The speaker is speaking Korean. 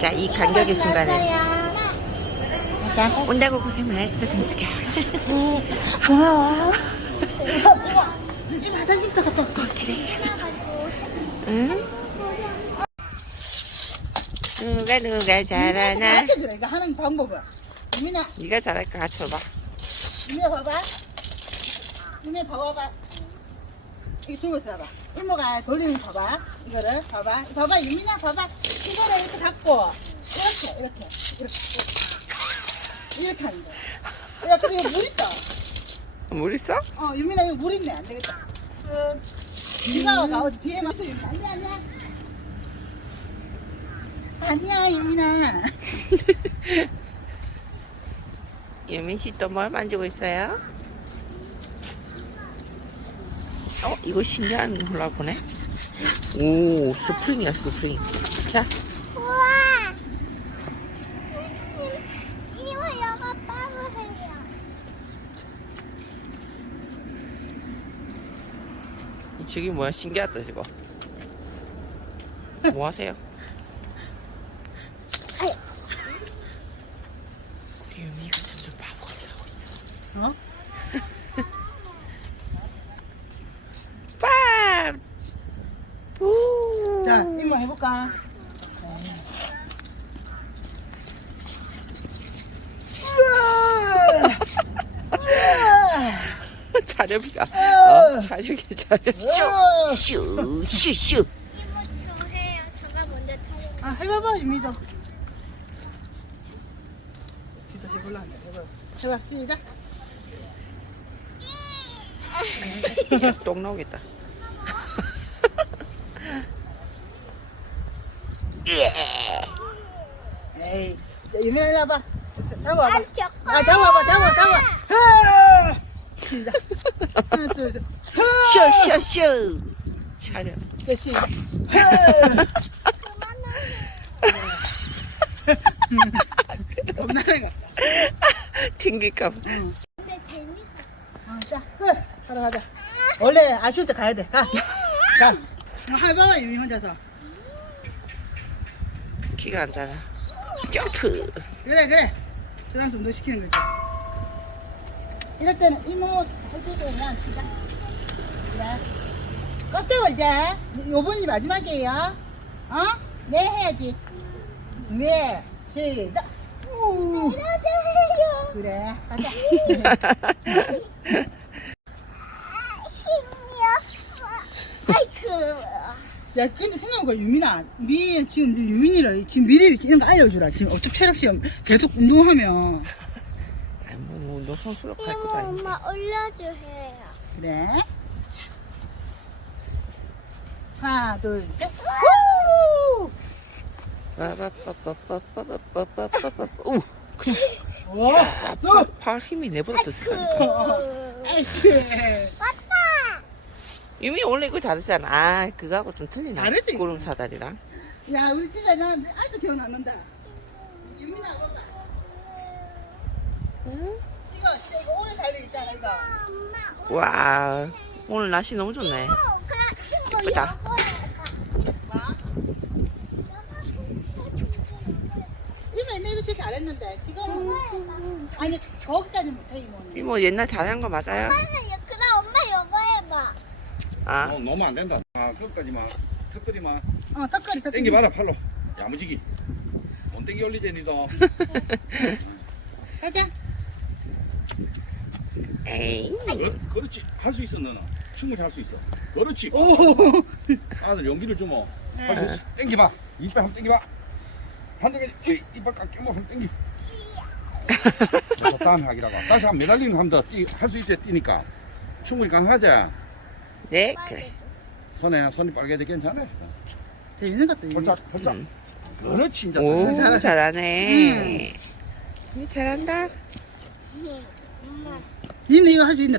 자, 이 간격의 순간에 온다고 고생 많았어, 정수가. 고마워. 이제 화장실도 갔다 올거 그래. 응? 누가 누가 잘하나? 가르쳐주라 이거 하는 방법을. 유민아, 네가 잘할 것 같아 봐. 유민아 봐봐. 유민아 봐봐봐. 이거 들고 있어 봐. 이모가 돌리는 거 봐봐. 이거를 봐봐. 봐봐 유민아 봐봐. 이거를 이렇게 잡고 이렇게 이렇게 이렇게 이렇게 하는 거야. 야 근데 이거 물 있다. 물 있어? 어 유민아 이거 물 있네 안 되겠다. 그 비가 와가 어디 비에 맞서 아니야 아니야. 아니야 유민아. 유민 씨 또 뭘 만지고 있어요? 어, 이거 신기한 콜라 보네. 오, 스프링이야, 스프링. 자, 우와! 이거 영화 빠부해요. 이 저기 뭐야, 신기하다, 저거. 뭐 하세요? 우리 유미가 점점 바보가 되고 있어. 어? 빰! 우! 자 이모 해볼까? 자력이가. 어, 자력이, 자력. 으아. 슈, 슈, 슈. 이모 저 해요. 저가 먼저 타요. 아 해봐봐 유미도 진짜 해볼라 해봐 해봐 시작 야, 똥 나오겠다. 에이 일로 와봐 잡아봐 아, 저아 잡아봐 잡아 잡아 아! 시작 하나 둘 셋 쇼, 쇼, 쇼. 차려. 시작 겁나는 거 튕길까 봐. 근데 재밌어. 어, 자, 그래, 가러 가자. 원래 아쉬울 때 가야 돼. 가. 가. 어, 해봐봐, 유미 혼자서. 키가 안 자라. 점프. 그래, 그래. 저랑 운동 시키는 거지. 이럴 때는 이모 해주고 그냥 시작. 그래. 꽉 잡아, 이제. 요번이 마지막이에요. 어? 네, 해야지. 네, 시작. 우. 안녕하세요. 그래, 가자. 힘이요. 아이쿠. 야, 근데 생각해보니까 유민아, 미 지금 유민이를 지금 미리 이런 거 알려주라. 지금 어차피 체력 시험 계속 운동하면. 너 선수로 갈 이모 것도 아닌데. 엄마 올려주세요. 그래. 하나, 둘, 셋. 후! 빠바빠빠빠빠빠빠빠빠. 오! 오! 아, 너! 팔, 팔 힘이 내보다 더 세다니까. 어, 아이쿠. 왔다. 유미 원래 이거 잘했잖아. 아, 그거하고 좀 틀리네. 다르지? 구름 사다리랑. 야, 우리 진짜 나 아직도 기억난다. 유민아, 봐봐. 응? 이거, 진짜 이거 오래 달려 있잖아, 이거. 엄마. 와, 오늘 날씨 너무 좋네. 예쁘다. 이거 봐. 이거 옛날에 이거 진짜 잘했는데, 지금. 아니, 거기까지 못해, 이모는. 이모 옛날 잘한 거 맞아요? 그럼 엄마 이거 해봐. 아, 어, 너무 안 된다. 아, 끝까지만, 턱걸이만. 어, 턱걸이, 턱걸이. 땡겨봐라, 팔로. 야무지기. 못 땡겨 올리지, 니도. 가자. 에이. 그, 그렇지. 할 수 있어, 너는. 충분히 할 수 있어. 그렇지. 오! 아들 용기를 주모. 네. 땡겨봐. 이빨 한번 땡겨봐. 한 땡겨, 이, 이빨 깎깨고 한번 땡겨. 자, 다음에 하기라고. 다시 한 매달리는 거 한번 더할수 있어, 뛰니까. 충분히 강하자. 네, 그래. 손에, 손이 빨개져 괜찮아. 재밌는 것도 있네. 홀짝, 홀짝. 그렇지, 이제. 오, 잘하네. 잘하네. 음, 잘한다. 엄마. 니는 이거 할 수 있네.